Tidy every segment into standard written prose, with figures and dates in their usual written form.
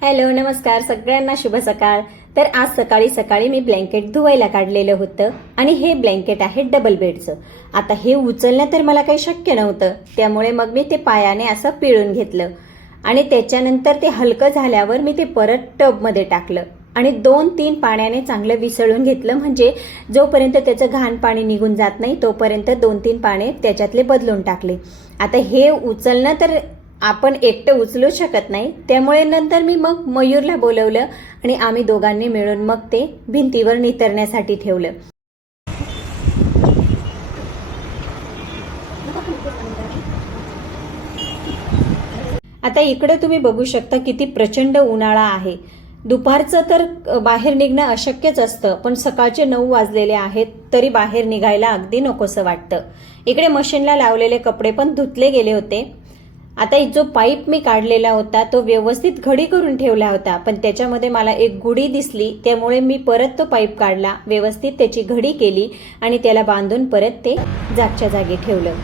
Hello नमस्कार सगळ्यांना शुभ सकाळ। तर आज सकाळी सकाळी मी ब्लँकेट धुवायला काढलेलं होतं आणि हे ब्लँकेट आहे डबल बेडचं। आता हे उचलणं तर मला काही शक्य नव्हतं, त्यामुळे मग मी ते पायाने असं पिळून घेतलं आणि त्याच्यानंतर ते हलकं झाल्यावर मी ते परत टबमध्ये टाकलं आणि 2-3 पाण्याने चांगलं विसळून घेतलं, म्हणजे जोपर्यंत त्याचं घाण पाणी निघून जात नाही तोपर्यंत 2-3 पाने त्याच्यातले बदलून टाकले। आता हे उचलणं तर आपण एकटं उचलू शकत नाही, त्यामुळे नंतर मी मग मयूरला बोलवलं आणि आम्ही दोघांनी मिळून मग ते भिंतीवर नितरण्यासाठी ठेवलं। आता इकडे तुम्ही बघू शकता किती प्रचंड उन्हाळा आहे। दुपारचं तर बाहेर निघणं अशक्यच असतं, पण सकाळचे 9 वाजलेले आहेत तरी बाहेर निघायला अगदी नकोसं वाटतं। इकडे मशीनला लावलेले कपडे पण धुतले गेले होते। आता जो पाईप मी काढलेला होता तो व्यवस्थित घडी करून ठेवला होता, पण त्याच्यामध्ये मला एक गुढी दिसली, त्यामुळे मी परत तो पाईप काढला, व्यवस्थित त्याची घडी केली आणि त्याला बांधून परत ते जागच्या जागी ठेवलं।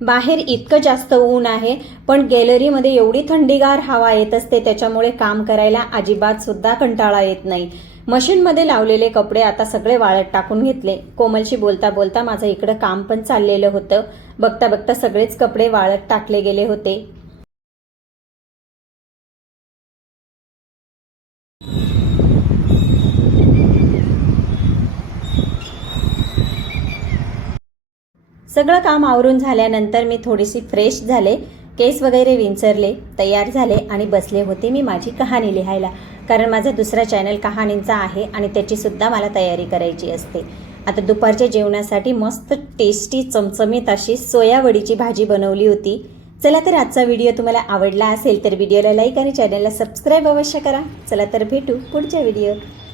बाहेर इतकं जास्त ऊन आहे, पण गॅलरीमध्ये एवढी थंडीगार हवा येत असते, त्याच्यामुळे काम करायला अजिबात सुद्धा कंटाळा येत नाही। मशीनमध्ये लावलेले कपडे आता सगळे वाळत टाकून घेतले। कोमलशी बोलता बोलता माझं इकडं काम पण चाललेलं होतं। बघता बघता सगळेच कपडे वाळत टाकले गेले होते। सगळं काम आवरून झाल्यानंतर मी थोडीशी फ्रेश झाले, केस वगैरे विंचरले, तयार झाले आणि बसले होते मी माझी कहाणी लिहायला, कारण माझा दुसरा चॅनल कहाणींचा आहे आणि त्याची सुद्धा मला तयारी करायची असते। आता दुपारच्या जेवणासाठी मस्त टेस्टी चमचमीत अशी सोयावडीची भाजी बनवली होती। चला तर आजचा व्हिडिओ तुम्हाला आवडला असेल तर व्हिडिओला लाईक आणि चॅनलला सबस्क्राईब अवश्य करा। चला तर भेटू पुढच्या व्हिडिओत।